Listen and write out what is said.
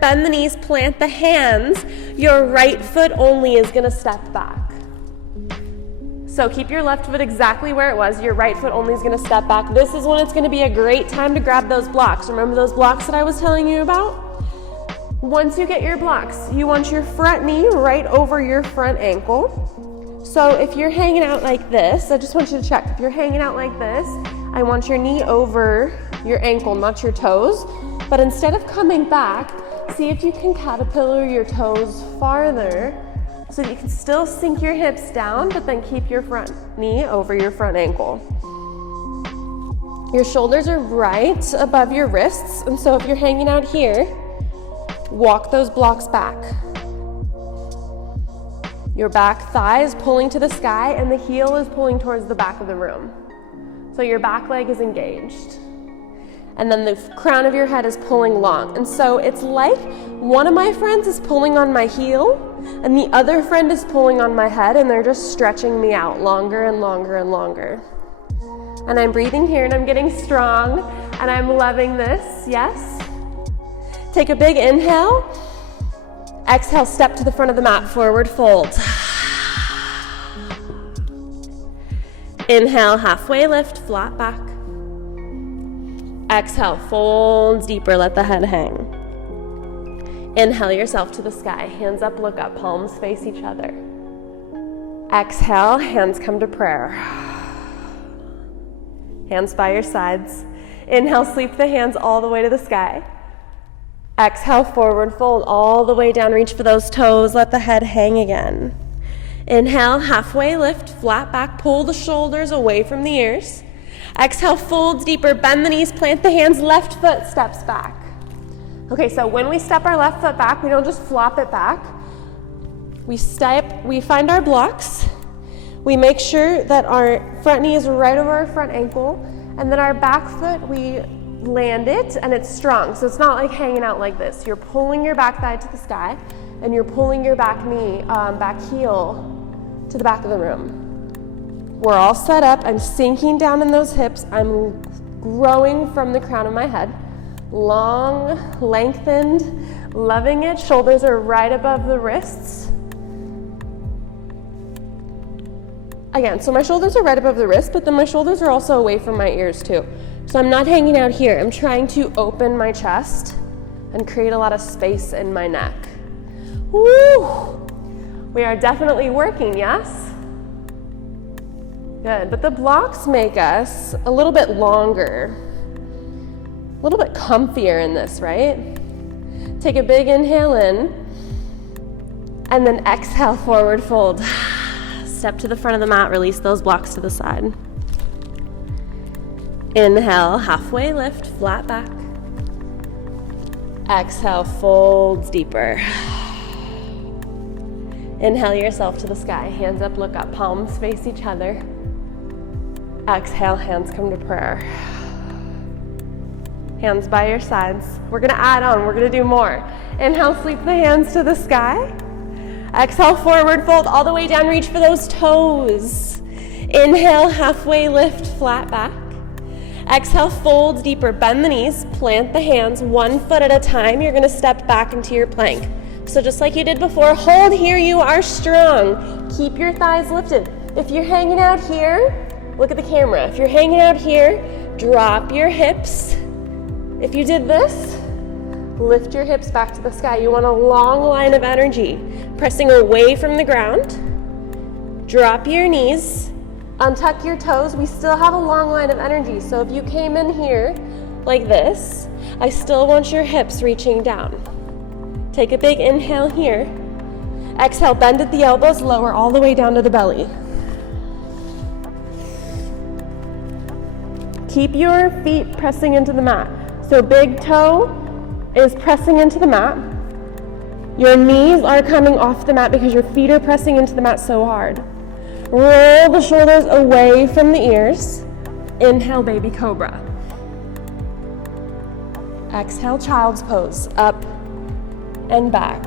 bend the knees, plant the hands. Your right foot only is gonna step back. So keep your left foot exactly where it was. Your right foot only is gonna step back. This is when it's gonna be a great time to grab those blocks. Remember those blocks that I was telling you about? Once you get your blocks, you want your front knee right over your front ankle. So if you're hanging out like this, I just want you to check. If you're hanging out like this, I want your knee over your ankle, not your toes. But instead of coming back, see if you can caterpillar your toes farther so that you can still sink your hips down, but then keep your front knee over your front ankle. Your shoulders are right above your wrists, and so if you're hanging out here, walk those blocks back. Your back thigh is pulling to the sky and the heel is pulling towards the back of the room. So your back leg is engaged. And then the crown of your head is pulling long. And so it's like one of my friends is pulling on my heel and the other friend is pulling on my head, and they're just stretching me out longer and longer and longer. And I'm breathing here and I'm getting strong and I'm loving this, yes? Take a big inhale. Exhale, step to the front of the mat, forward fold. Inhale, halfway lift, flat back. Exhale, folds deeper, let the head hang. Inhale yourself to the sky, hands up, look up, palms face each other. Exhale, hands come to prayer. Hands by your sides. Inhale, sweep the hands all the way to the sky. Exhale, forward fold all the way down, reach for those toes, let the head hang again. Inhale, halfway lift, flat back, pull the shoulders away from the ears. Exhale, folds deeper, bend the knees, plant the hands, left foot steps back. Okay, so when we step our left foot back, we don't just flop it back. We find our blocks. We make sure that our front knee is right over our front ankle, and then our back foot, we land it and it's strong. So it's not like hanging out like this. You're pulling your back thigh to the sky and you're pulling your back knee, back heel to the back of the room. We're all set up. I'm sinking down in those hips. I'm growing from the crown of my head. Long, lengthened, loving it. Shoulders are right above the wrists. Again, so my shoulders are right above the wrist, but then my shoulders are also away from my ears too. So I'm not hanging out here. I'm trying to open my chest and create a lot of space in my neck. Woo! We are definitely working, yes? Good, but the blocks make us a little bit longer, a little bit comfier in this, right? Take a big inhale in, and then exhale, forward fold. Step to the front of the mat, release those blocks to the side. Inhale, halfway lift, flat back. Exhale, folds deeper. Inhale yourself to the sky, hands up, look up, palms face each other. Exhale, hands come to prayer. Hands by your sides. We're gonna add on, we're gonna do more. Inhale, sweep the hands to the sky. Exhale, forward fold all the way down, reach for those toes. Inhale, halfway lift, flat back. Exhale, fold deeper, bend the knees, plant the hands, one foot at a time. You're gonna step back into your plank. So just like you did before, hold here, you are strong. Keep your thighs lifted. If you're hanging out here, look at the camera. If you're hanging out here, drop your hips. If you did this, lift your hips back to the sky. You want a long line of energy, pressing away from the ground. Drop your knees, untuck your toes. We still have a long line of energy. So if you came in here like this, I still want your hips reaching down. Take a big inhale here. Exhale, bend at the elbows, lower all the way down to the belly. Keep your feet pressing into the mat. So big toe is pressing into the mat. Your knees are coming off the mat because your feet are pressing into the mat so hard. Roll the shoulders away from the ears. Inhale, baby cobra. Exhale, child's pose. Up and back.